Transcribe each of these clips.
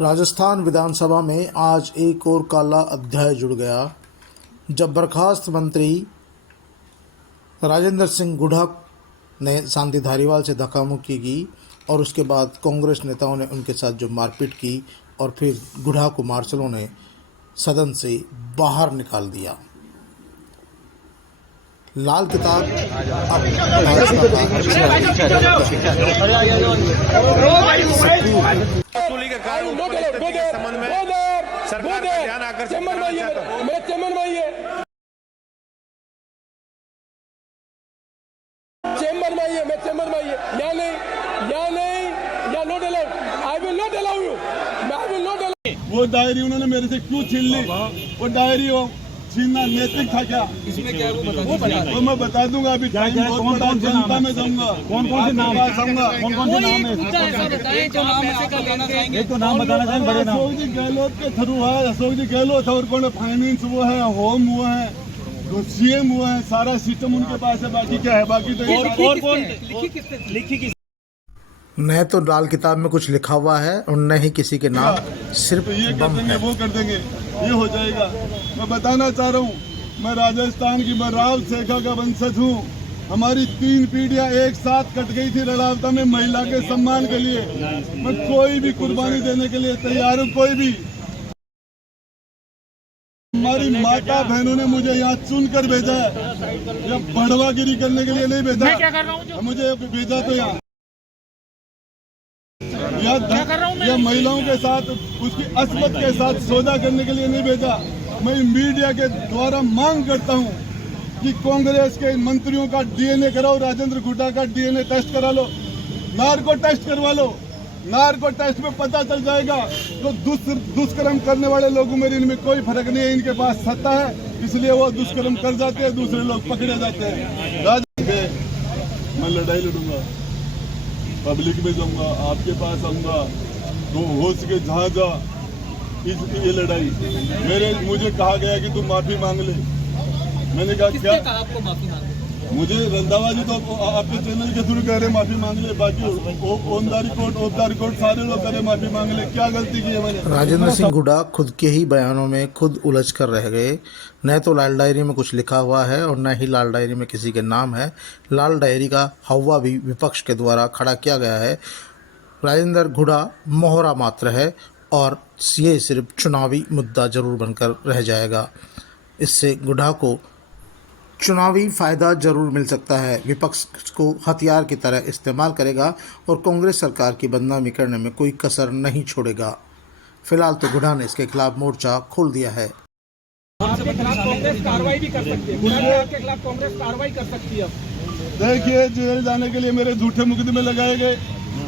राजस्थान विधानसभा में आज एक और काला अध्याय जुड़ गया जब बर्खास्त मंत्री राजेंद्र सिंह गुढ़ा ने शांति धारीवाल से धक्का-मुक्की की और उसके बाद कांग्रेस नेताओं ने उनके साथ जो मारपीट की और फिर गुढ़ा को मार्शलों ने सदन से बाहर निकाल दिया। लाल किताब अब वसूली के कारण के संबंध में सरकार का ध्यान आकर्षित करना चाहता हूं। चेंबर में आइए, मैं चेंबर में आइए, या not allowed, I will not allow you, I will not allow. वो डायरी उन्होंने मेरे से क्यों छीन ली? वो डायरी हो छीनना नैतिक था क्या? इसमें क्या है वो मैं बता दूंगा अभी टाइम बहुत बड़ा जनता में दूंगा। कौन कौन से नाम आऊंगा? कौन कौन से नाम है? जो नाम से कर लेना चाहेंगे एक तो नाम बताना चाहेंगे बड़े नाम। अशोक जी गहलोत के थ्रू है, अशोक जी गहलोत और कौन फाइनेंस वो है, होम हुआ है, सीएम हुआ है, सारा सिस्टम उनके पास है। बाकी क्या है? बाकी तो और कौन लिखी किस न तो लाल किताब में कुछ लिखा हुआ है और न ही किसी के नाम, सिर्फ तो ये कर बम देंगे, है। वो कर देंगे, ये हो जाएगा। मैं बताना चाह रहा हूँ, मैं राजस्थान की राव सेखा का वंशज हूँ। हमारी 3 पीढ़ियां एक साथ कट गई थी रड़ावता में महिला के सम्मान के लिए। मैं कोई भी कुर्बानी देने के लिए तैयार हूँ, कोई भी। हमारी माता बहनों ने मुझे यहाँ चुनकर भेजा है, या बढ़वागिरी करने के लिए नहीं भेजा। मैं क्या कर रहा हूँ? मुझे भेजा तो यहाँ या महिलाओं के साथ, उसकी अस्मत के साथ सौदा करने के लिए नहीं भेजा। मैं मीडिया के द्वारा मांग करता हूं कि कांग्रेस के मंत्रियों का डीएनए कराओ, राजेंद्र गुढ़ा का डीएनए टेस्ट करा लो, नार्को टेस्ट करवा लो। नार्को टेस्ट में पता चल जाएगा। तो दुष्कर्म करने वाले लोगों में इनमें कोई फर्क नहीं है, इनके पास सत्ता है, इसलिए वो दुष्कर्म कर जाते हैं, दूसरे लोग पकड़े जाते हैं। मैं लड़ाई लड़ूंगा, पब्लिक में जाऊंगा, आपके पास आऊंगा, तो हो सके जहाँ जा ये लड़ाई। मुझे कहा गया कि तुम माफी मांग ले। मैंने कहा क्या? कहा आपको माफी मांगे? मुझे रंधावा जी तो आपके चैनल के थ्रू कह रहे माफी मांग ले, बाकी on the record, of the record सारे लोग कह रहे माफी मांग ले। क्या गलती की है मैंने? राजेंद्र सिंह गुढ़ा खुद के ही बयानों में खुद उलझ कर रह गए। न तो लाल डायरी में कुछ लिखा हुआ है और न ही लाल डायरी में किसी के नाम है। लाल डायरी का हवा भी विपक्ष के द्वारा खड़ा किया गया है। राजेंद्र गुढ़ा मोहरा मात्र है और ये सिर्फ चुनावी मुद्दा जरूर बनकर रह जाएगा। इससे गुढ़ा को चुनावी फ़ायदा जरूर मिल सकता है। विपक्ष को हथियार की तरह इस्तेमाल करेगा और कांग्रेस सरकार की बदनामी करने में कोई कसर नहीं छोड़ेगा। फिलहाल तो गुढ़ा ने इसके खिलाफ मोर्चा खोल दिया है। आपके खिलाफ कांग्रेस कार्रवाई भी कर सकती है, आपके खिलाफ कांग्रेस कार्रवाई कर सकती है। देखिए, जेल जाने के लिए मेरे झूठे मुकदमे लगाए गए।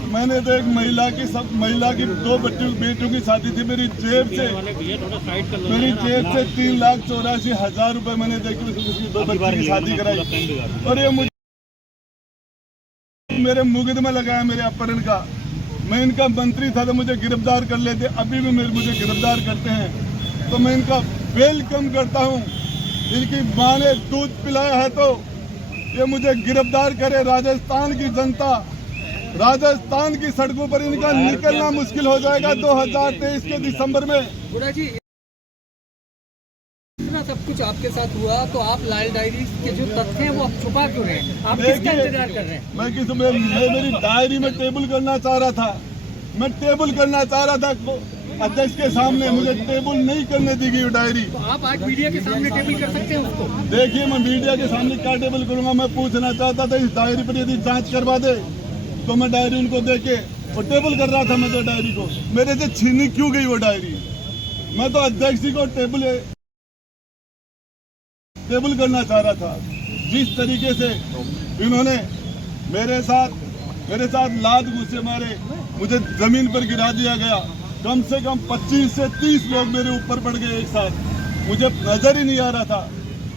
मैंने तो एक महिला की 2 बेटियों की शादी थी, मेरी जेब से 3,84,000 रुपए मैंने देखी उसकी 2 बच्ची की शादी कराई। और ये मुझे मेरे मुकदमा लगाया मेरे अपहरण का। मैं इनका मंत्री था तो मुझे गिरफ्तार कर लेते, अभी भी मुझे गिरफ्तार करते हैं तो मैं इनका वेलकम करता हूँ। इनकी माँ ने दूध पिलाया है तो ये मुझे गिरफ्तार करे। राजस्थान की जनता, राजस्थान की सड़कों पर इनका निकलना मुश्किल हो जाएगा 2023 के दिसंबर में। गुढ़ा जी, इतना सब कुछ आपके साथ हुआ तो आप लाल डायरी के जो तथ्य हैं वो आप छुपा क्यों रहे हैं? आप किसका इंतजार कर रहे हैं? मैं मेरी डायरी में टेबल करना चाह रहा था, मैं टेबल करना चाह रहा था अध्यक्ष के सामने, मुझे टेबल नहीं करने दी गई डायरी। तो आप आज मीडिया के सामने टेबल कर सकते हैं उसको? देखिए, मैं मीडिया के सामने क्या टेबल करूंगा? मैं पूछना चाहता था इस डायरी पर यदि जांच करवा दे तो मैं डायरी उनको दे के और टेबल कर रहा था। मैं तो डायरी को मेरे से छीनी क्यों गई वो डायरी? मैं तो अध्यक्ष जी को टेबल करना चाह रहा था। जिस तरीके से इन्होंने मेरे साथ लात घुसे मारे, मुझे जमीन पर गिरा दिया गया। कम से कम 25 से 30 लोग मेरे ऊपर पड़ गए एक साथ। मुझे नजर ही नहीं आ रहा था,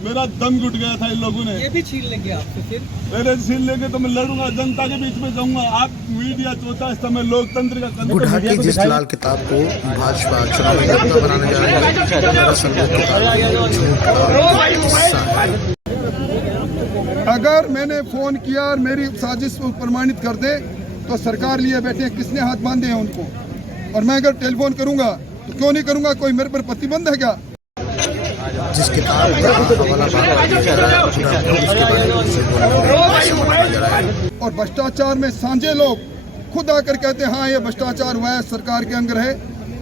मेरा दम घुट गया था इन लोगों ने। ये भी छीन लेंगे आपसे फिर? मेरे छीन लेंगे तो मैं लड़ूंगा, जनता के बीच में जाऊंगा। आप मीडिया चौथा समय लोकतंत्र का गुढ़ा की जिस लाल किताब को भाजपा चुनावी मुद्दा बनाने जा रही है, दरअसल वो किताब झूठ का हिस्सा है। अगर मैंने फोन किया और मेरी साजिश को प्रमाणित कर दे तो सरकार लिए बैठे, किसने हाथ बांधे हैं उनको? और मैं अगर टेलीफोन करूंगा तो क्यों नहीं करूंगा? कोई मेरे पर प्रतिबंध है क्या? जिस किताब का हवाला बार-बार दिया जा रहा है, गुडा खुद उसके बारे में कुछ बोलने में असमर्थ नजर आए। और भ्रष्टाचार में सांझे लोग खुद आकर कहते हैं हाँ ये भ्रष्टाचार हुआ है, सरकार के अंदर है,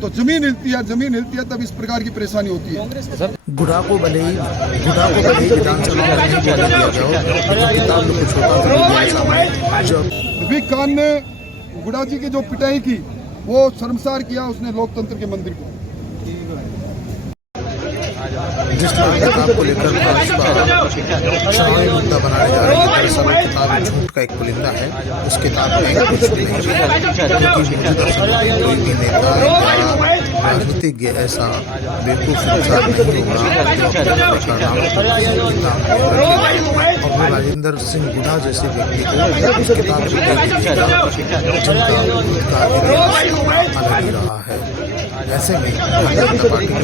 तो जमीन हिलती है तब इस प्रकार की परेशानी होती है। गुडा को भले ही विधानसभा में नहीं बोलने दिया गया हो, लेकिन किताब में कुछ होता तो मीडिया सामने जब रफीक खान ने गुडा जी की जो पिटाई की वो शर्मसार किया उसने लोकतंत्र के मंदिर को। जिस किताब को लेकर भाजपा चुनावी मुद्दा बनाने जा रही है, दरअसल किताब झूठ का एक पुलिंदा है। उस किताब में कुछ भी नहीं है, क्योंकि मौजूदा समय में कोई भी नेता या राजनीतिज्ञ ऐसा बेवकूफ इंसान नहीं होगा जो अपने परिणामों को किसी किताब में रखे। और वो राजेंद्र सिंह गुडा जैसे व्यक्ति को उस किताब को देख देगा जिनका इतिहास अलग ही रहा है। ऐसे में भारतीय जनता पार्टी को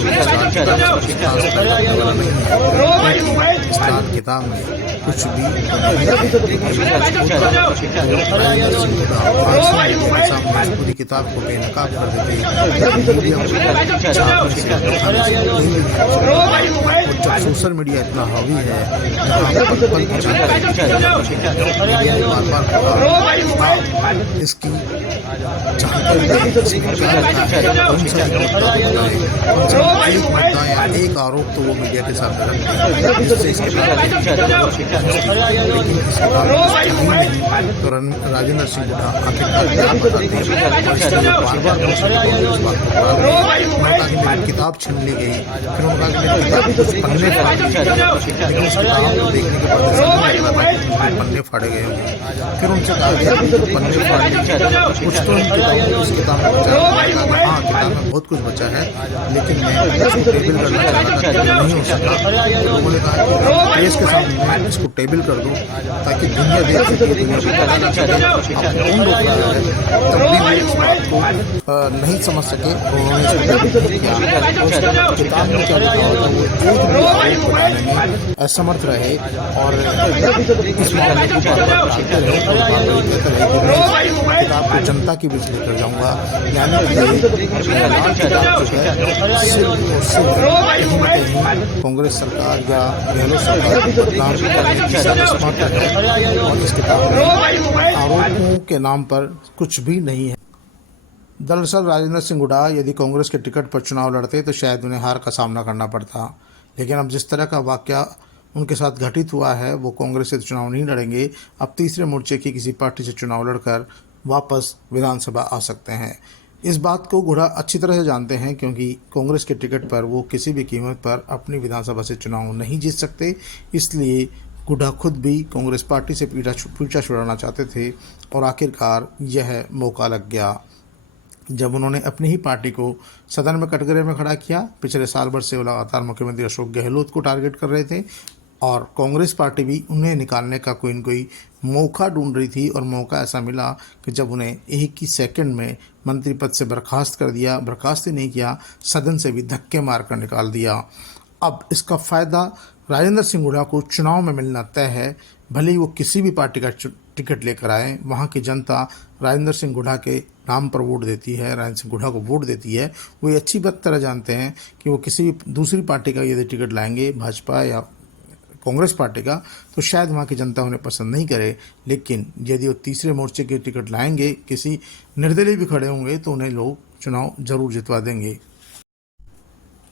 इस लाल किताब में कुछ भी नहीं है, लेकिन राजेंद्र सिंह गुडा मीडिया के सामने पूरी किताब को बेनकाब कर देते मीडिया को छापने से दिखाने से कोई भी नहीं। और जब सोशल मीडिया इतना हावी है जहाँ पल पल की जानकारी मीडिया ने बार-बार कहा इसकी जानकारी दें, इसमें क्या लिखा है, कौन सा मुद्दा बताएं, कौन सा एक मुद्दा या एक आरोप तो वो मीडिया के सामने रखते हैं जिससे इसके बारे में लेकिन इस किताब में तो राजेंद्र सिंह गुडा आखिरकार क्या बताते हैं और इसलिए बार-बार इस बात को उन्होंने कहा कि मेरी किताब छीन ली गई, फिर उन्होंने कहा कि मेरी किताब कुछ पन्ने फाड़ लिए गए, लेकिन इस किताब को देखने के बाद ऐसा नहीं लग रहा था कि पन्ने फाड़े गए होंगे। फिर उनसे कहा गया कि पन्ने फाड़ लिए कुछ तो इन किताबों इस किताब में बचा है। हाँ, किताब में बहुत कुछ बचा है, लेकिन मैं इसको टेबल करना चाह रहा था कि नहीं हो सका। तो लोगों ने कहा कि प्रेस के सामने मैं इसको टेबल कर दूं ताकि दुनिया देख सके, दुनिया को पता ना चले आप कौन रोक रहा है। तब भी वो इस बात को नहीं समझ सके, उन्होंने इसको टेबल नहीं किया। किताब में क्या लिखा होता वो एक भी आरोप बताने में असमर्थ रहे और इस मामले को बार-बार टालते रहे और बार-बार कहते रहे कि मैं किताब को जनता के बीच लेकर जाऊंगा। यानी कि ये लाल किताब जो है सिर्फ और सिर्फ कहीं न कहीं कांग्रेस सरकार या गहलोत सरकार को बदनाम करने की समर्थ है और इस किताब में आरोपों के नाम पर कुछ भी नहीं है। दरअसल राजेंद्र सिंह गुडा यदि कांग्रेस के टिकट पर चुनाव लड़ते तो शायद उन्हें हार का सामना करना पड़ता, लेकिन अब जिस तरह का वाकया उनके साथ घटित हुआ है वो कांग्रेस से चुनाव नहीं लड़ेंगे, अब तीसरे मोर्चे की किसी पार्टी से चुनाव लड़कर वापस विधानसभा आ सकते हैं। इस बात को गुडा अच्छी तरह से जानते हैं क्योंकि कांग्रेस के टिकट पर वो किसी भी कीमत पर अपनी विधानसभा से चुनाव नहीं जीत सकते, इसलिए गुडा खुद भी कांग्रेस पार्टी से पीछा छुड़ाना चाहते थे और आखिरकार यह मौका लग गया जब उन्होंने अपनी ही पार्टी को सदन में कटघरे में खड़ा किया। पिछले साल भर से वो लगातार मुख्यमंत्री अशोक गहलोत को टारगेट कर रहे थे और कांग्रेस पार्टी भी उन्हें निकालने का कोई न कोई मौका ढूंढ रही थी और मौका ऐसा मिला कि जब उन्हें एक ही सेकंड में मंत्री पद से बर्खास्त कर दिया, बर्खास्त ही नहीं किया, सदन से भी धक्के मारकर निकाल दिया। अब इसका फ़ायदा राजेंद्र सिंह गुडा को चुनाव में मिलना तय है, भले ही वो किसी भी पार्टी का टिकट लेकर आए। वहाँ की जनता राजेंद्र सिंह गुडा के नाम पर वोट देती है, राजेंद्र सिंह गुडा को वोट देती है। वो ये अच्छी बात तरह जानते हैं कि वो किसी भी दूसरी पार्टी का यदि टिकट लाएंगे, भाजपा या कांग्रेस पार्टी का, तो शायद वहाँ की जनता उन्हें पसंद नहीं करे, लेकिन यदि वो तीसरे मोर्चे के टिकट लाएंगे, किसी निर्दलीय भी खड़े होंगे तो उन्हें लोग चुनाव जरूर जितवा देंगे।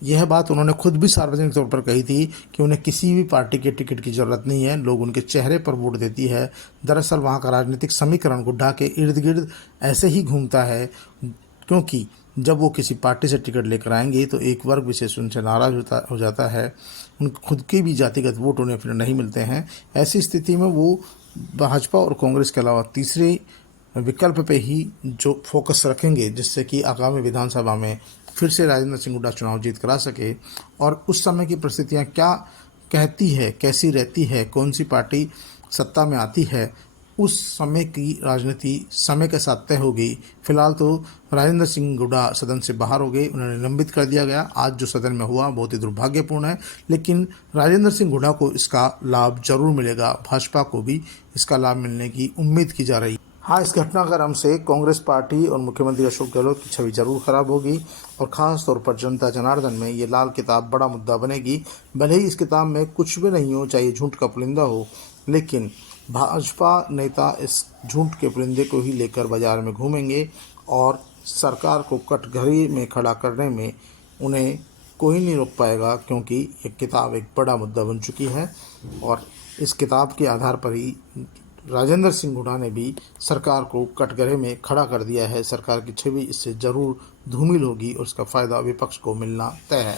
यह बात उन्होंने खुद भी सार्वजनिक तौर पर कही थी कि उन्हें किसी भी पार्टी के टिकट की ज़रूरत नहीं है, लोग उनके चेहरे पर वोट देती है। दरअसल वहाँ का राजनीतिक समीकरण गुड्डा के इर्द गिर्द ऐसे ही घूमता है, क्योंकि जब वो किसी पार्टी से टिकट लेकर आएंगे तो एक वर्ग विशेष उनसे नाराज़ हो जाता है, उनके खुद के भी जातिगत वोट उन्हें फिर नहीं मिलते हैं। ऐसी स्थिति में वो भाजपा और कांग्रेस के अलावा तीसरे विकल्प पे ही जो फोकस रखेंगे, जिससे कि आगामी विधानसभा में फिर से राजेंद्र सिंह गुडा चुनाव जीत करा सके। और उस समय की परिस्थितियाँ क्या कहती है, कैसी रहती है, कौन सी पार्टी सत्ता में आती है, उस समय की राजनीति समय के साथ तय हो गई। फिलहाल तो राजेंद्र सिंह गुडा सदन से बाहर हो गए, उन्हें निलंबित कर दिया गया। आज जो सदन में हुआ बहुत ही दुर्भाग्यपूर्ण है, लेकिन राजेंद्र सिंह गुडा को इसका लाभ जरूर मिलेगा, भाजपा को भी इसका लाभ मिलने की उम्मीद की जा रही है। हाँ, इस घटनाक्रम से कांग्रेस पार्टी और मुख्यमंत्री अशोक गहलोत की छवि जरूर खराब होगी और ख़ास तौर पर जनता जनार्दन में ये लाल किताब बड़ा मुद्दा बनेगी। भले ही इस किताब में कुछ भी नहीं हो, चाहे झूठ का पुलिंदा हो, लेकिन भाजपा नेता इस झूठ के पुलिंदे को ही लेकर बाजार में घूमेंगे और सरकार को कटघरे में खड़ा करने में उन्हें कोई नहीं रोक पाएगा, क्योंकि ये किताब एक बड़ा मुद्दा बन चुकी है। और इस किताब के आधार पर ही राजेंद्र सिंह हुड्डा ने भी सरकार को कटघरे में खड़ा कर दिया है। सरकार की छवि इससे ज़रूर धूमिल होगी और उसका फ़ायदा विपक्ष को मिलना तय है।